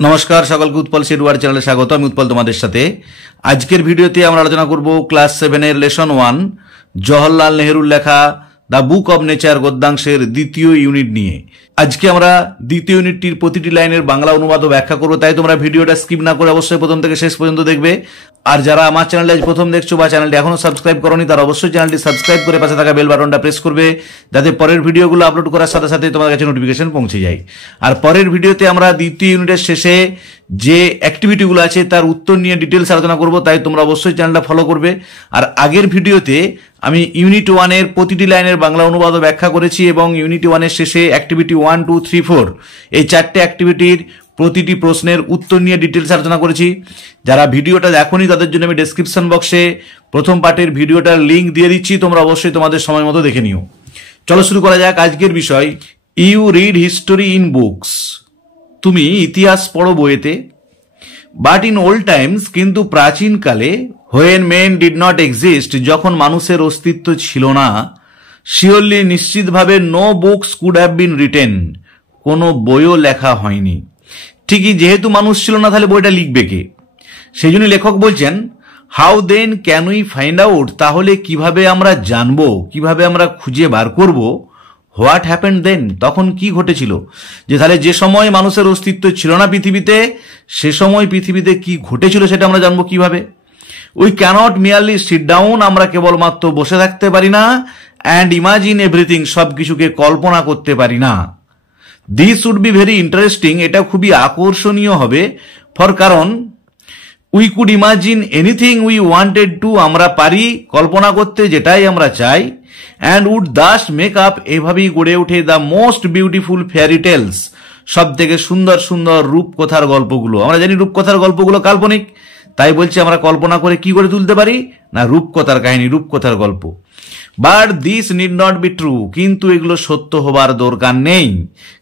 नमस्कार सकल के उत्पल शेडुआर चैनले स्वागत। আমি उत्पल তোমাদের সাথে আজকের ভিডিওতে আমরা আলোচনা করব ক্লাস 7 এর লেসন 1 জওহরলাল নেহরুর লেখা দ্য বুক অব নেচার গদ্যাংশের দ্বিতীয় ইউনিট নিয়ে। আজকে আমরা দ্বিতীয় ইউনিটটির প্রতিটি লাইনের বাংলা অনুবাদ ও ব্যাখ্যা করব, তাই তোমরা ভিডিওটা স্কিপ না করে অবশ্যই প্রথম থেকে শেষ পর্যন্ত দেখবে। আর যারা আমার চ্যানেলে আজ প্রথম দেখছো বা চ্যানেলটি এখনো সাবস্ক্রাইব করোনি তারা অবশ্যই চ্যানেলটি সাবস্ক্রাইব করে পাশে থাকা বেল বাটনটা প্রেস করবে, যাতে পরের ভিডিওগুলো আপলোড করার সাথে সাথে তোমার কাছে নোটিফিকেশন পৌঁছে যায়। আর পরের ভিডিওতে আমরা দ্বিতীয় ইউনিটের শেষে যে অ্যাক্টিভিটিগুলো আছে তার উত্তর নিয়ে ডিটেলস আলোচনা করব, তাই তোমরা অবশ্যই চ্যানেলটা ফলো করবে। আর আগের ভিডিওতে আমি ইউনিট 1 এর প্রতিটি লাইনের বাংলা অনুবাদ ও ব্যাখ্যা করেছি এবং ইউনিট 1 এর শেষে অ্যাক্টিভিটি 1, 2, 3, 4 এই চারটে অ্যাক্টিভিটির প্রতিটি প্রশ্নের উত্তর নিয়ে ডিটেলস আলোচনা করেছি। যারা ভিডিওটা দেখোনি তাদের জন্য আমি ডেসক্রিপশন বক্সে প্রথম পার্টের ভিডিওটার লিঙ্ক দিয়ে দিচ্ছি, তোমরা অবশ্যই তোমাদের সময় মতো দেখে নিও। চলো শুরু করা যাক আজকের বিষয়। You read history in books, তুমি ইতিহাস পড়ো বইয়েতে। বাট ইন ওল্ড টাইমস, কিন্তু প্রাচীনকালে, when men did not exist, যখন মানুষের অস্তিত্ব ছিল না, শিওরলি নিশ্চিতভাবে no books could have been written, কোনো বইও লেখা হয়নি। ঠিকই, যেহেতু মানুষ ছিল না তাহলে বইটা লিখবে কে? সেই জন্য লেখক বলছেন how then can we find out, তাহলে কিভাবে আমরা জানবো, কিভাবে আমরা খুঁজে বার করব হোয়াট হ্যাপেন্ড দেন, তখন কি ঘটেছিল। যে তাহলে যে সময় মানুষের অস্তিত্ব ছিল না পৃথিবীতে, সে সময় পৃথিবীতে কি ঘটেছিল সেটা আমরা জানবো কিভাবে। We cannot merely sit down, আমরা কেবলমাত্র বসে থাকতে পারি না, অ্যান্ড ইমাজিন এভরিথিং, সব কিছুকে কল্পনা করতে পারি না। This would be very interesting, এটা খুবই আকর্ষণীয় হবে। ফর কারণ we could imagine anything we wanted to, আমরা পারি কল্পনা করতে যেটাই আমরা চাই। And would thus make up, এভাবেই গড়ে ওঠে the most beautiful fairy tales, সব থেকে সুন্দর সুন্দর রূপকথার গল্পগুলো। আমরা জানি রূপকথার গল্পগুলো কাল্পনিক, তাই বলছি আমরা কল্পনা করে কি করে তুলতে পারি না, রূপকথার কাহিনী, রূপকথার গল্প। But this need not be true, কিন্তু এগুলো সত্য হবার দরকার নেই,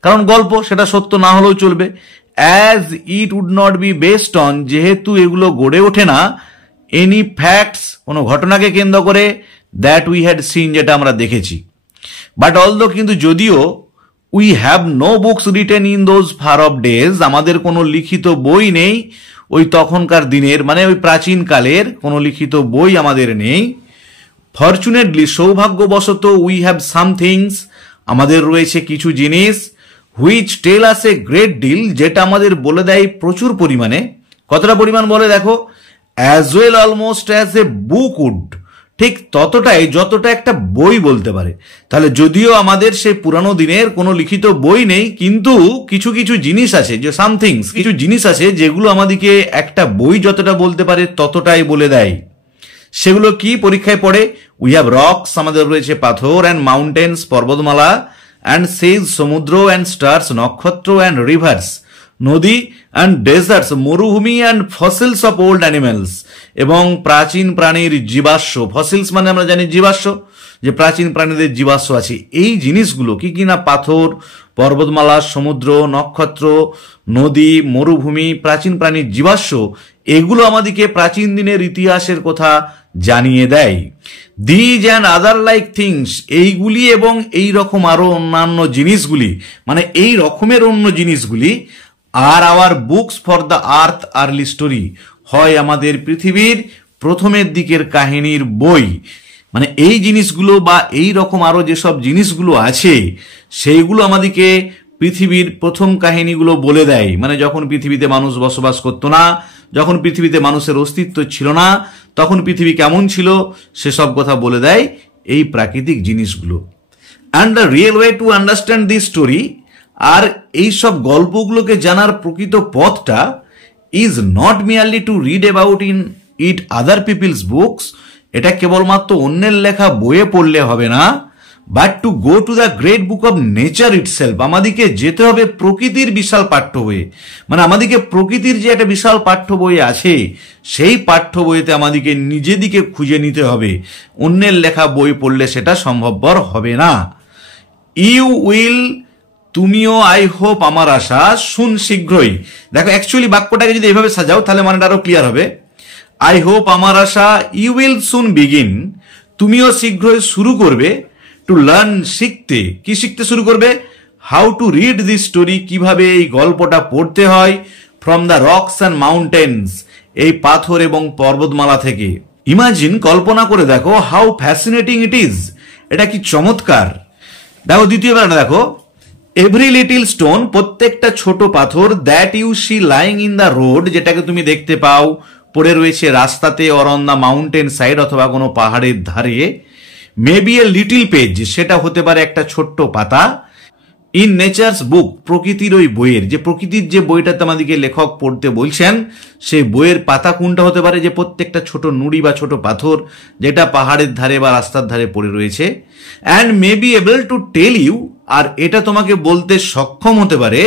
কারণ গল্প সেটা সত্য না হলেও চলবে। As it would not be based on, যেহেতু এগুলো গড়ে ওঠে না, এনি ফ্যাক্টস, কোনো ঘটনাকে কেন্দ্র করে, দ্যাট উই হ্যাড সিন, যেটা আমরা দেখেছি। বাট অলদো, কিন্তু যদিও, we have no books written in those far off days, আমাদের কোনো লিখিত বই নেই ওই তখনকার দিনের, মানে ওই প্রাচীন কালের কোনো লিখিত বই আমাদের নেই। ফরচুনেটলি, সৌভাগ্যবশত, উই হ্যাভ সাম থিংস, আমাদের রয়েছে কিছু জিনিস, which tell us a great deal, যেটা আমাদের বলে দেয় প্রচুর পরিমাণে। কতটা পরিমাণ বলে দেখো, as well almost as a book would, ঠিক ততটাই যতটা একটা বই বলতে পারে। তাহলে যদিও আমাদের সেই পুরানো দিনের কোনো লিখিত বই নেই, কিন্তু কিছু কিছু জিনিস আছে, যে সামথিংস, কিছু জিনিস আছে যেগুলো আমাদেরকে একটা বই যতটা বলতে পারে ততটাই বলে দেয়। সেগুলো কি পরীক্ষায় পড়ে? উই হ্যাভ রকস, আমাদের রয়েছে পাথর, অ্যান্ড মাউন্টেন্স, পর্বতমালা, অ্যান্ড সেজ, সমুদ্র, অ্যান্ড স্টার্স, নক্ষত্র, অ্যান্ড রিভার্স, নদী, অ্যান্ড ডেজার্টস, মরুভূমি, and fossils of old animals, এবং প্রাচীন প্রাণীর জীবাশ্ম। ফসিলস মানে আমরা জানি জীবাশ্ম, যে প্রাচীন প্রাণীদের জীবাশ্ম আছে। এই জিনিসগুলো কি কি না, পাথর, পর্বতমালা, সমুদ্র, নক্ষত্র, নদী, মরুভূমি, প্রাচীন প্রাণীর জীবাশ্ম, এগুলো আমাদেরকে প্রাচীন দিনের ইতিহাসের কথা জানিয়ে দেয়। These and other like things, এইগুলি এবং এই রকম আরো অন্যান্য জিনিসগুলি, মানে এই রকমের অন্য জিনিসগুলি, আর our books for the earth early story, হয় আমাদের পৃথিবীর প্রথমের দিকের কাহিনীর বই। মানে এই জিনিসগুলো বা এই রকম আরো যেসব জিনিসগুলো আছে সেইগুলো আমাদেরকে পৃথিবীর প্রথম কাহিনীগুলো বলে দেয়। মানে যখন পৃথিবীতে মানুষ বসবাস করতো না, যখন পৃথিবীতে মানুষের অস্তিত্ব ছিল না, তখন পৃথিবী কেমন ছিল সেসব কথা বলে দেয় এই প্রাকৃতিক জিনিসগুলো। And the real way to understand this story, আর এই সব গল্পগুলোকে জানার প্রকৃত পথটা, is not merely to read about in it other people's books, এটা কেবলমাত্র অন্যের লেখা বইয়ে পড়লে হবে না, but to go to the great book of nature itself, আমাদেরকে যেতে হবে প্রকৃতির বিশাল পাঠ্য বইয়ে। মানে আমাদেরকে প্রকৃতির যে একটা বিশাল পাঠ্য বই আছে, সেই পাঠ্য বইতে আমাদেরকে নিজেদিকে খুঁজে নিতে হবে, অন্যের লেখা বই পড়লে সেটা সম্ভবপর হবে না। ইউ উইল, তুমিও, আই হোপ, আমার আশা, শুন শীঘ্রই। দেখো অ্যাকচুয়ালি বাক্যটাকে যদি এইভাবে সাজাও তাহলে মানেটা আরো ক্লিয়ার হবে। আই হোপ, আমার আশা, ইউ উইল সুন বিগিন, তুমিও শীঘ্রই শুরু করবে, টু লার্ন, শিখতে। কি শিখতে শুরু করবে? How to read this story, কিভাবে এই গল্পটা পড়তে হয়, from the rocks and mountains, এই পাথর এবং পর্বতমালা থেকে। ইমাজিন, কল্পনা করে দেখো, হাউ ফ্যাসিনেটিং ইট ইজ, এটা কি চমৎকার। দেখো দ্বিতীয় বেলাটা দেখো, এভরি লিটিল স্টোন, প্রত্যেকটা ছোট পাথর, that you see lying in the road, যেটাকে তুমি দেখতে পাও পড়ে রয়েছে রাস্তাতে, or on the mountain side, অথবা কোনো পাহাড়ের ধারে, may be a little page, সেটা হতে পারে একটা ছোট্ট পাতা, ইন নেচার্স বুক, প্রকৃতির ওই বইয়ের, যে প্রকৃতির যে বইটাতে আমাদেরকে লেখক পড়তে বলছেন, সেই বইয়ের পাতা কোনটা হতে পারে, যে প্রত্যেকটা ছোট নুড়ি বা ছোট পাথর যেটা পাহাড়ের ধারে বা রাস্তার ধারে পড়ে রয়েছে। And may be able to tell you, আর এটা তোমাকে বলতে সক্ষম হতে পারে,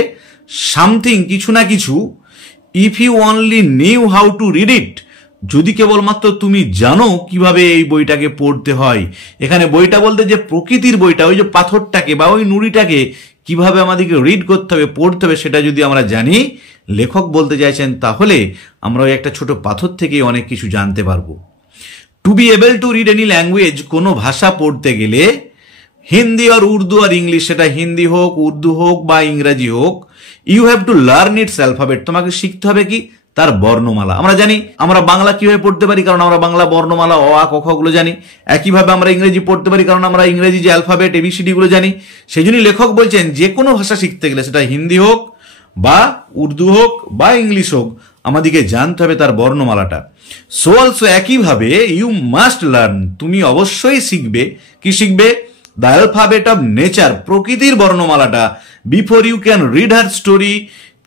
সামথিং, কিছু না কিছু, if you only knew how to read it, যদি কেবলমাত্র তুমি জানো কিভাবে এই বইটাকে পড়তে হয়। এখানে বইটা বলতে যে প্রকৃতির বইটা, ওই যে পাথরটাকে বা ওই নুড়িটাকে কিভাবে আমাদেরকে রিড করতে হবে, পড়তে হবে, সেটা যদি আমরা জানি, লেখক বলতে চাইছেন, তাহলে আমরা ওই একটা ছোট পাথর থেকে অনেক কিছু জানতে পারবো। To be able to read any language, কোনো ভাষা পড়তে গেলে, হিন্দি আর উর্দু আর ইংলিশ, সেটা হিন্দি হোক, উর্দু হোক বা ইংরাজি হোক, you have to learn its alphabet, তোমাকে শিখতে হবে কি, তার বর্ণমালা। আমরা জানি আমরা বাংলা কিভাবে পড়তে পারি, কারণ আমরা বাংলা বর্ণমালা অ আ ক খ গুলো জানি। একইভাবে আমরা ইংরেজি পড়তে পারি, কারণ আমরা ইংরেজি যে অ্যালফাবেট এবিসিডি গুলো জানি। সেই জন্যই লেখক বলছেন যে কোনো ভাষা শিখতে গেলে, সেটা হিন্দি হোক বা উর্দু হোক বা ইংলিশ হোক, আমাদেরকে জানতে হবে তার বর্ণমালাটা। সো অলসো, একইভাবে, ইউ মাস্ট লার্ন, তুমি অবশ্যই শিখবে, কি শিখবে, দ্য অ্যালফাবেট অফ নেচার, প্রকৃতির বর্ণমালাটা, before you can read her story,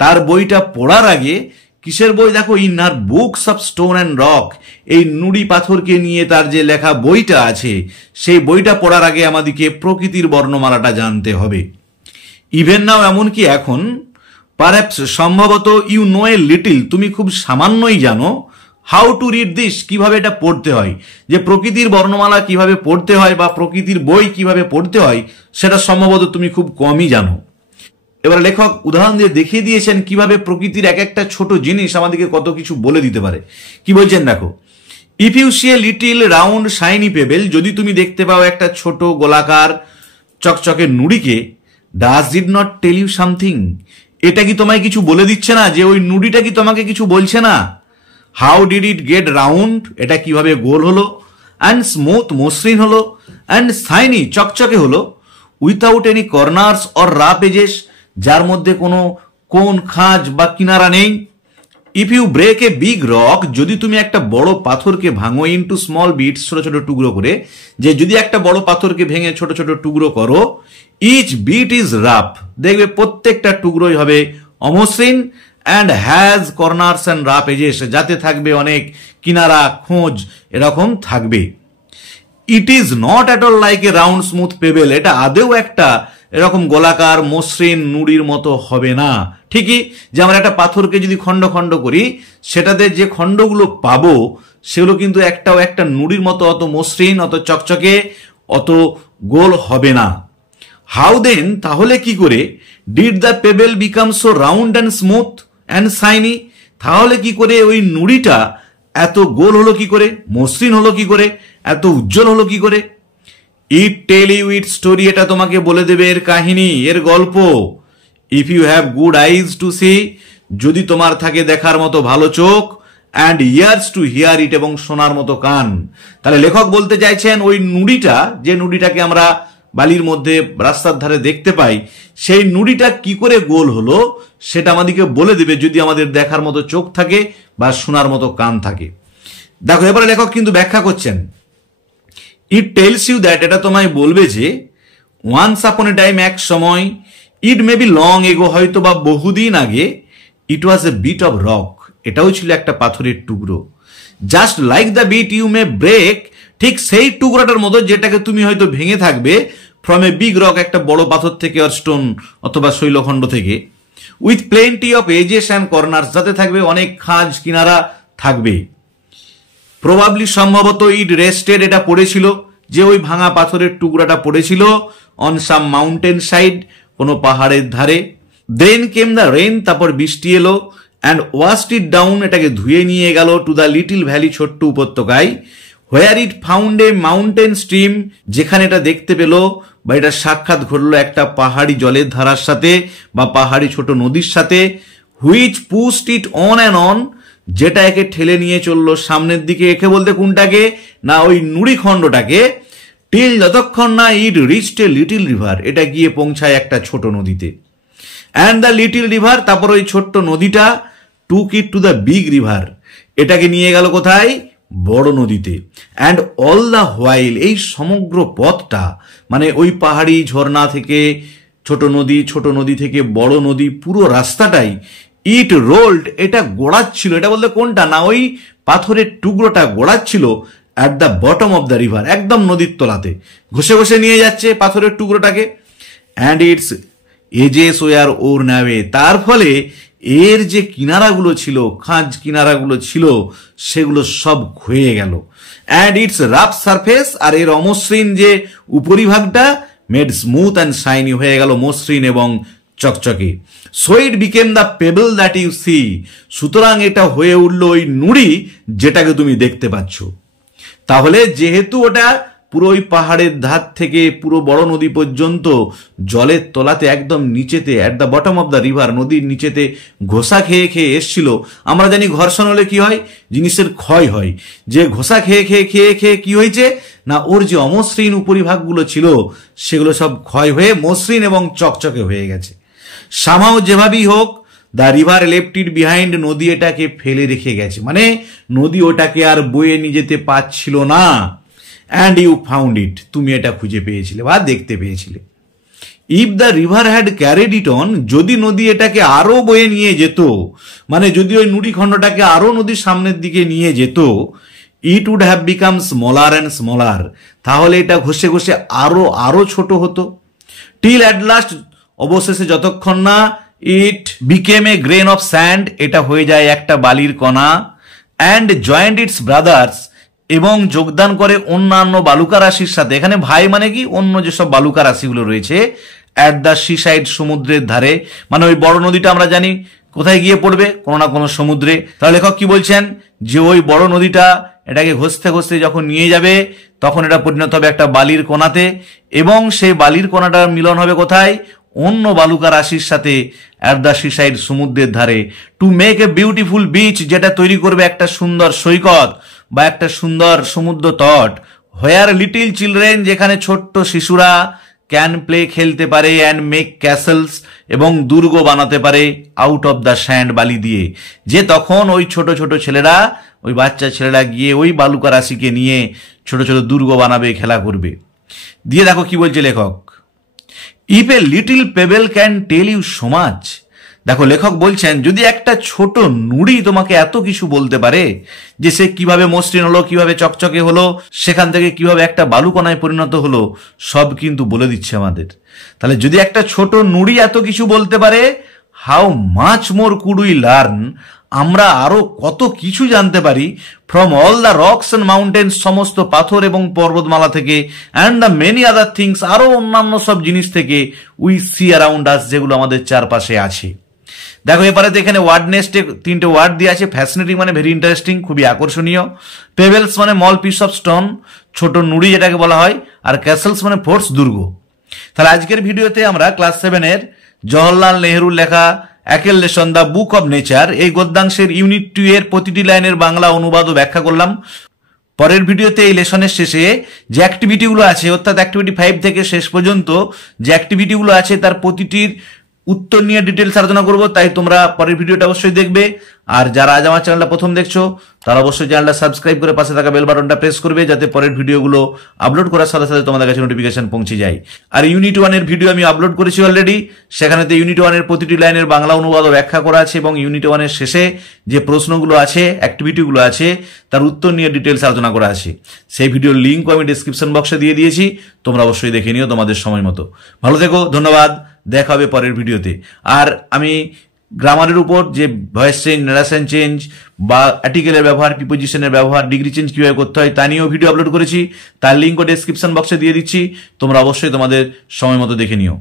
তার বইটা পড়ার আগে। কিসের বই, দেখো, in her books of stone and rock, এই নুড়ি পাথরকে নিয়ে তার যে লেখা বইটা আছে, সেই বইটা পড়ার আগে আমাদেরকে প্রকৃতির বর্ণমালাটা জানতে হবে। ইভেন নাও, এমনকি এখন, পারহ্যাপস, সম্ভবত, ইউ নো এ লিটিল, তুমি খুব সামান্যই জানো, হাউ টু রিড দিস, কিভাবে এটা পড়তে হয়, যে প্রকৃতির বর্ণমালা কিভাবে পড়তে হয় বা প্রকৃতির বই কিভাবে পড়তে হয়, সেটা সম্ভবত তুমি খুব কমই জানো। এবার লেখক উদাহরণ দিয়ে দেখিয়ে দিয়েছেন কিভাবে প্রকৃতির এক একটা ছোট জিনিস আমাদেরকে কত কিছু বলে দিতে পারে। কি বলছেন দেখো, if you see a little round shiny pebble, যদি তুমি দেখতে পাও একটা ছোট গোলাকার চকচকে নুড়িকে, does it not tell you something, এটা কি তোমায় কিছু বলে দিচ্ছে না, যে ওই নুড়িটা কি তোমাকে কিছু বলছে না? How did it gate round, এটা কিভাবে গোল হলো, অ্যান্ড স্মুথ, মসৃণ হলো, অ্যান্ড শাইনি, চকচকে হলো, without any corners or rough edges, যার মধ্যে কোনো কোন, খাঁজ বা কিনারা নেই। If you break a big rock, যদি তুমি একটা বড় পাথরকে ভাঙো, ইনটু স্মল বিটস, ছোট ছোট টুকরো করে, যে যদি একটা বড় পাথরকে ভেঙে ছোট ছোট টুকরো করো, ইচ বিট ইজ রাফ, দেখবে প্রত্যেকটা টুকরোই হবে অমসৃণ, and has corners and rough edges, যাতে থাকবে অনেক কিনারা, খোঁজ, এরকম থাকবে। It is not at all like a round smooth pebble, এটা আদেও একটা এরকম গোলাকার মসৃণ নুড়ির মতো হবে না। ঠিকই, যে আমরা একটা পাথরকে যদি খণ্ড খণ্ড করি, সেটাতে যে খণ্ডগুলো পাবো, সেগুলো কিন্তু একটাও একটা নুড়ির মতো অত মসৃণ, অত চকচকে, অত গোল হবে না। হাউ দেন, তাহলে কি করে, did the payable become so round and smooth and shiny, তাহলে কি করে ওই নুড়িটা এত গোল হলো কি করে, মসৃণ হলো কি করে, এত উজ্জ্বল হলো কি করে? ইট টেল ইউ ইট স্টোরি, এটা তোমাকে বলে দেবে এর কাহিনী, এর গল্প। If you have good eyes to see, যদি তোমার থাকে দেখার মতো ভালো চোখ, and ears to hear it, এবং শোনার মতো কান। তাহলে লেখক বলতে চাইছেন ওই নুড়িটা, যে নুড়িটাকে আমরা বালির মধ্যে রাস্তার ধারে দেখতে পাই, সেই নুড়িটা কি করে গোল হলো, সেটা আমাদেরকে বলে দেবে যদি আমাদের দেখার মতো চোখ থাকে বা শোনার মতো কান থাকে। দেখো, এবারে লেখক কিন্তু ব্যাখ্যা করছেন, ইট টেলস ইউ দ্যাট, এটা তোমায় বলবে যে, ওয়ান্স আপন এ টাইম, এক সময়, ইট মে বি লং এগো, হয়তো বা বহুদিন আগে, it was a bit of rock, এটাও ছিল একটা পাথরের টুকরো, just like the bit you may break, ঠিক সেই টুকরোটার মতো যেটাকে তুমি হয়তো ভেঙে থাকবে, ফ্রম এ বিগ রক, একটা বড় পাথর থেকে, আর স্টোন অথবা শৈলখণ্ড থেকে, with plenty of edges and corners, যাতে থাকবে অনেক খাঁজ কিনারা থাকবে। প্রবাবলি, সম্ভবত, ইট রেস্টেড, এটা পড়েছিল, যে ওই ভাঙা পাথরের টুকরাটা পড়েছিল, অন সাম মাউন্টেন সাইড, কোনো পাহাড়ের ধারে। দেন কেম দ্য রেন, তারপর বৃষ্টি এলো, অ্যান্ড ওয়াশড ইট ডাউন, এটাকে ধুয়ে নিয়ে গেল, টু দ্য লিটিল ভ্যালি, ছোট্ট উপত্যকায়, where it found a mountain stream, যেখানে এটা দেখতে পেল বা এটা সাক্ষাৎ ঘটলো একটা পাহাড়ি জলের ধারার সাথে বা পাহাড়ি ছোট নদীর সাথে, which pushed it on and on, যেটা একে ঠেলে নিয়ে চললো সামনের দিকে। একে বলতে কোনটাকে, না ওই নুড়ি খণ্ডটাকে, টিল যতক্ষণ না ইট রিচড এ লিটল রিভার, এটা গিয়ে পৌঁছায় একটা ছোট নদীতে। অ্যান্ড দ্য লিটল রিভার, তারপর ওই ছোট্ট নদীটা টুক ইট টু দ্য বিগ রিভার, এটাকে নিয়ে গেল কোথায়, বড় নদীতে। অ্যান্ড অল দ্য হোয়াইল, এই সমগ্র পথটা মানে ওই পাহাড়ি ঝর্ণা থেকে ছোট নদী থেকে বড় নদী, পুরো রাস্তাটাই ইট রোল্ড, এটা গোড়াচ্ছিল। এটা বলতে কোনটা, না ওই পাথরের টুকরোটা গোড়াচ্ছিল at the bottom of the river, একদম নদীর তলাতে ঘষে ঘষে নিয়ে যাচ্ছে পাথরের টুকরোটাকে। And its edges were worn away, তার ফলে এর যে কিনারাগুলো ছিল, খাঁজ কিনারাগুলো ছিল, সেগুলো সব ক্ষয়ে গেল। অ্যান্ড ইটস রাফ সারফেস, আর এর অমসৃণ যে উপরিভাগটা মেড স্মুথ অ্যান্ড শাইনি, হয়ে গেল মসৃণ এবং চকচকে। So it became the pebble that you see, সুতরাং এটা হয়ে উঠল ওই নুড়ি যেটাকে তুমি দেখতে পাচ্ছ। তাহলে যেহেতু ওটা পুরো ওই পাহাড়ের ধার থেকে পুরো বড় নদী পর্যন্ত জলের তলাতে একদম নিচেতে at the bottom of the river, নদীর নিচেতে ঘোষা খেয়ে খেয়ে এসছিল। আমরা জানি ঘর্ষণ হলে কি হয়, জিনিসের ক্ষয় হয়। যে ঘোষা খেয়ে খেয়ে খেয়ে খেয়ে কি হয়েছে, না ওর যে অমসৃণ উপরিভাগগুলো ছিল সেগুলো সব ক্ষয় হয়ে মসৃণ এবং চকচকে হয়ে গেছে। সামাও যেভাবেই হোক the river left it behind, নদী এটাকে ফেলে রেখে গেছে, মানে নদী ওটাকে আর বয়ে নিয়ে যেতে পারছিল না। অ্যান্ড ইউ ফাউন্ড ইট, তুমি এটা খুঁজে পেয়েছিলে বা দেখতে পেয়েছিলে। If the river had carried it on, যদি নদী এটাকে আরো বয়ে নিয়ে যেত, মানে যদি ওই নুড়ি খণ্ডটাকে আরো নদীর সামনের দিকে নিয়ে যেত, it would have become smaller and smaller, তাহলে এটা ঘষে ঘষে আরো ছোট হতো। টিল অ্যাট লাস্ট, অবশেষে যতক্ষণ না it became a grain of sand, এটা হয়ে যায় একটা বালির কণা। অ্যান্ড জয়েন্ট ইটস ব্রাদার্স, এবং যোগদান করে অন্যান্য বালুকা রাশির সাথে। এখানে ভাই মানে কি, অন্য যেসব বালুকা রাশিগুলো রয়েছে অ্যাট দ্য সি সাইড, সমুদ্রের ধারে, মানে ওই বড় নদীটা আমরা জানি কোথায় গিয়ে পড়বে, কোনো না কোনো সমুদ্রে। তাহলে লেখক কি বলছেন, যে ওই বড় নদীটা এটাকে ঘষতে ঘষতে যখন নিয়ে যাবে তখন এটা পরিণত হবে একটা বালির কোণাতে, এবং সেই বালির কোণাটার মিলন হবে কোথায়, অন্য বালুকা রাশির সাথে অ্যাট দ্য সি সাইড, সমুদ্রের ধারে। To make a beautiful beach, যেটা তৈরি করবে একটা সুন্দর সৈকত বা একটা সুন্দর সমুদ্র তট। হোয়ার লিটিল চিলড্রেন, যেখানে ছোট্ট শিশুরা ক্যান প্লে, খেলতে পারে, অ্যান্ড মেক ক্যাসেলস, এবং দুর্গ বানাতে পারে, আউট অফ দ্য স্যান্ড, বালি দিয়ে। যে তখন ওই ছোট ছোট ছেলেরা, ওই বাচ্চা ছেলেরা গিয়ে ওই বালুকা রাশিকে নিয়ে ছোট ছোট দুর্গ বানাবে, খেলা করবে। দিয়ে দেখো কি বলছে লেখক, if a little pebble can tell you so much, দেখো লেখক বলছেন যদি একটা ছোট নুড়ি তোমাকে এত কিছু বলতে পারে, যে সে কিভাবে মসৃণ হলো, কিভাবে চকচকে হলো, সেখান থেকে কিভাবে একটা বালুকণায় পরিণত হলো, সব কিন্তু বলে দিচ্ছে আমাদের। তাহলে যদি একটা ছোট নুড়ি এত কিছু বলতে পারে, how much more could we learn, আমরা আরো কত কিছু জানতে পারি, from all the rocks and mountains, সমস্ত পাথর এবং পর্বতমালা থেকে, and the many other things, আরো অন্যান্য সব জিনিস থেকে, উই সি অ্যারাউন্ড আস, যেগুলো আমাদের চারপাশে আছে। দেখো এবারে তো এখানে ওয়ার্ড নেস্টে 3টে ওয়ার্ড দিয়ে আছে। ফ্যাসিনেটিং মানে ভেরি ইন্টারেস্টিং, খুবই আকর্ষণীয়। পেবেলস মানে স্মল পিস অফ স্টোন, ছোট নুড়ি যেটাকে বলা হয়। আর ক্যাসেলস মানে ফোর্টস, দুর্গ। তাহলে আজকের ভিডিওতে আমরা ক্লাস 7-এর জওহরলাল নেহরুর লেখা একের lesson the book of nature, এই গদ্যাংশের ইউনিট 2 এর প্রতিটি লাইনের বাংলা অনুবাদ ও ব্যাখ্যা করলাম। পরের ভিডিওতে এই লেসনের শেষে যে অ্যাক্টিভিটিগুলো আছে, অর্থাৎ অ্যাক্টিভিটি 5 থেকে শেষ পর্যন্ত যে অ্যাক্টিভিটিগুলো আছে তার প্রতিটির উত্তর নিয়ে ডিটেলস আলোচনা করব, তাই তোমরা পরের ভিডিওটা অবশ্যই দেখবে। আর যারা আজ আমার চ্যানেলটা প্রথম দেখছো তারা অবশ্যই চ্যানেলটা সাবস্ক্রাইব করে পাশে থাকা বেল বাটনটা প্রেস করবে, যাতে পরের ভিডিওগুলো আপলোড করার সাথে সাথে তোমাদের কাছে নোটিফিকেশন পৌঁছে যায়। আর ইউনিট 1 এর ভিডিও আমি আপলোড করেছি অলরেডি, সেখানেতে ইউনিট 1 এর প্রতিটি লাইনের বাংলা অনুবাদ ও ব্যাখ্যা করা আছে, এবং ইউনিট 1 এর শেষে যে প্রশ্নগুলো আছে, অ্যাক্টিভিটিগুলো আছে, তার উত্তর নিয়ে ডিটেলস আলোচনা করা আছে। সেই ভিডিওর লিঙ্ক আমি ডিসক্রিপশন বক্সে দিয়ে দিয়েছি, তোমরা অবশ্যই দেখে নিও তোমাদের সময় মতো। ভালো থেকো, ধন্যবাদ, দেখা হবে পরের ভিডিওতে। আর আমি গ্রামারের উপর যে ভয়েস চেঞ্জ, নারেশন চেঞ্জ বা আর্টিকেলের ব্যবহার, প্রিপোজিশনের ব্যবহার, ডিগ্রি চেঞ্জ কিভাবে করতে হয় তা নিয়েও ভিডিও আপলোড করেছি, তার লিঙ্কও ডেসক্রিপশন বক্সে দিয়ে দিচ্ছি, তোমরা অবশ্যই তোমাদের সময় মতো দেখে নিও।